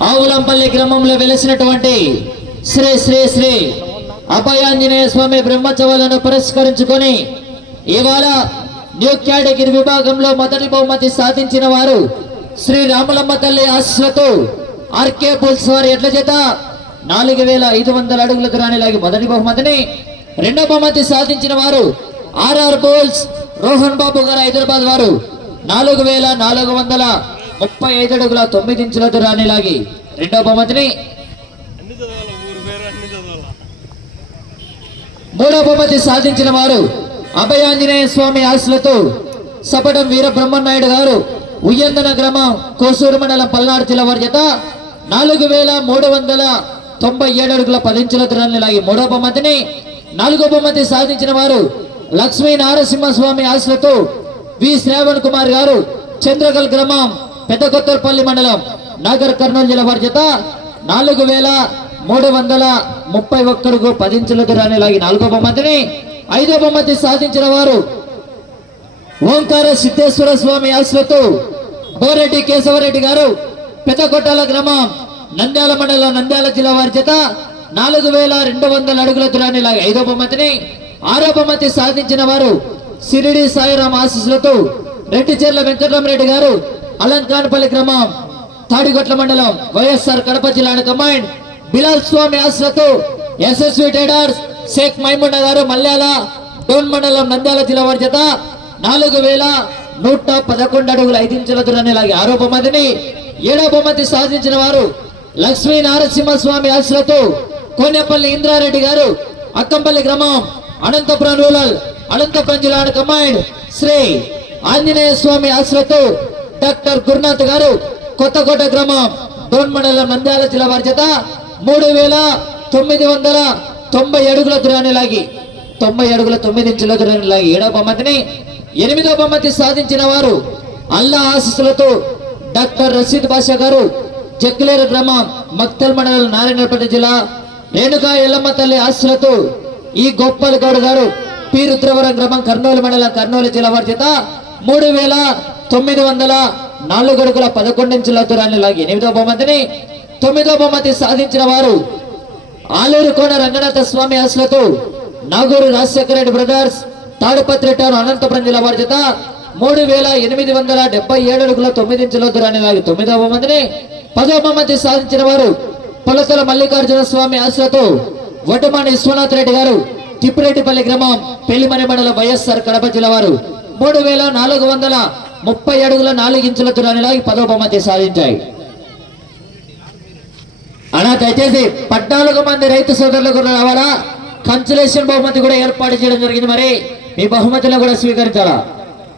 ఆవులంపల్లి గ్రామంలో వెలిసినటువంటి శ్రీ శ్రీ శ్రీ అభయాంజనేయ స్వామి బ్రహ్మోత్సవాలను పురస్కరించుకొని ఇవాళ న్యూ కేటగిరి విభాగంలో మొదటి బహుమతి సాధించిన వారు శ్రీ రాములమ్మ తల్లి ఆశ్వతో ఆర్కే పుల్స్ వారి ఎట్ల చేత నాలుగు వేల ఐదు వందల అడుగుల రానిలాగే మొదటి బహుమతిని రెండో బహుమతి సాధించిన వారు ఆర్ఆర్ బోల్స్ రోహన్ బాబు గారు హైదరాబాద్ వారు నాలుగు వేల నాలుగు వందల ముప్పై ఐదు అడుగుల తొమ్మిది ఇంచుల దూరాన్ని లాగి రెండో బహుమతిని అన్ని చదవాలా? ఊరు పేరు అన్ని చదవాలా? మూడో బహుమతి సాధించిన వారు అభయాంజనేయ స్వామి ఆశలతో సపటం వీర బ్రహ్మనాయుడు గారు. ఉయ్యందన గ్రామం కోసూరు మండలం పల్నాడు జిల్లా వారి చేత నాలుగు వేల మూడు వందల తొంభై ఏడు అడుగుల పదించుల దూరాన్ని లాగి మూడో బహుమతిని నాలుగో బహుమతి సాధించిన వారు లక్ష్మీ నారసింహస్వామి ఆశలతో వి శ్రావణ్ కుమార్ గారు. చంద్రగల్ గ్రామం పెద్ద కొత్తపల్లి మండలం నాగర్ కర్నూలు జిల్లా వారి చేత నాలుగు వేల మూడు వందల ముప్పై ఒక్కరుకు పదించుల దూరాన్ని లాగి నాలుగో బహుమతిని ఐదో బహుమతి సాధించిన వారు ఓంకార సిద్ధేశ్వర స్వామి ఆశ్రతో బోరెడ్డి కేశవరెడ్డి గారు. పెద్దకొట్టాల గ్రామం నంద్యాల మండలం నంద్యాల జిల్లా వారి చేత నాలుగు వేల రెండు వందల అడుగుల దూరాన్ని లాగి ఐదో బహుమతిని ఆరో బహుమతి సాధించిన వారు. సిరిడి సాయిరామ్ ఆశీస్సులతో రెడ్డిచెర్ల వెంకటరామరెడ్డి గారు. అలంకానపల్లి గ్రామం తాడిగొట్ల మండలం వైఎస్ఆర్ కడప జిల్లా కమాండ్ బిలాల్ స్వామి ఆశ్రతు ఎస్ఎస్వి ట్రేడర్స్ షేక్ మైముండ గారు మల్యాల డోన్ మండలం నంద్యాల జిల్లా వారి చేత నాలుగు వేల నూట పదకొండు అడుగుల ఐదు ఇంచుల దూరాన్ని లాగి ఆరో బహుమతిని ఏడో బహుమతి సాధించిన వారు లక్ష్మీ నారసింహస్వామి ఆశ్రతు కోనేపల్లి ఇంద్రారెడ్డి గారు అక్కంపల్లి గ్రామం అనంతపురం రూరల్ అనంతపురం జిల్లా కమాండ్ శ్రీ ఆంజనేయ స్వామి ఆశ్రతు డాక్టర్ గురునాథ్ గారు కొత్తకోట గ్రామం డోన్ మండలం నంద్యాల జిల్లా వారి చేత మూడు వేల తొమ్మిది వందల తొంభై అడుగుల దూరాన్ని లాగి తొంభై అడుగుల తొమ్మిది ఇంచుల దూరాన్ని లాగి ఏడో బహుమతిని ఎనిమిదో బహుమతి సాధించిన వారు అల్లా ఆశీస్సులతో డాక్టర్ రషీద్ బాషా గారు జక్లేరు గ్రామం మక్తల్ మండలం నారాయణపేట జిల్లా రేణుకా ఎల్లమ్మ తల్లి ఆశీస్సులతో ఈ గోపాల్ గౌడ్ గారు పి రుద్రవరం గ్రామం కర్నూలు మండలం కర్నూలు జిల్లా వారి చేత మూడు వేల తొమ్మిది వందల నాలుగు అడుగుల పదకొండు ఇంచుల దూరాన్ని లాగి ఎనిమిదో బహుమతిని తొమ్మిదో బహుమతి సాధించిన వారు ఆలూరు కోన రంగనాథ స్వామి ఆశలతో నాగూరు రాజశేఖర రెడ్డి బ్రదర్స్ తాడుపత్రి టౌన్ అనంతపురం జిల్లా వారి చేత మూడు వేల ఎనిమిది వందల డెబ్బై ఏడు అడుగుల తొమ్మిది ఇంచుల దూరాన్ని లాగి తొమ్మిదవ బహుమతిని పదో బహుమతి సాధించిన వారు పొలతల మల్లికార్జున స్వామి ఆశలతో వడ్డమాని విశ్వనాథ్ రెడ్డి గారు తిప్పిరెడ్డిపల్లి గ్రామం పెళ్ళిమని మండలం వైఎస్ఆర్ కడప జిల్లా వారు. మూడు వేల నాలుగు వందల ముప్పై అడుగుల నాలుగు ఇంచుల దూరాన్ని లాగి పదో బహుమతి సాధించాయి. అనా దయచేసి పద్నాలుగు మంది రైతు సోదరులకు కూడా రావాలా? కన్సలేషన్ బహుమతి కూడా ఏర్పాటు చేయడం జరిగింది మరి. మీ బహుమతిలో కూడా స్వీకరించాలా?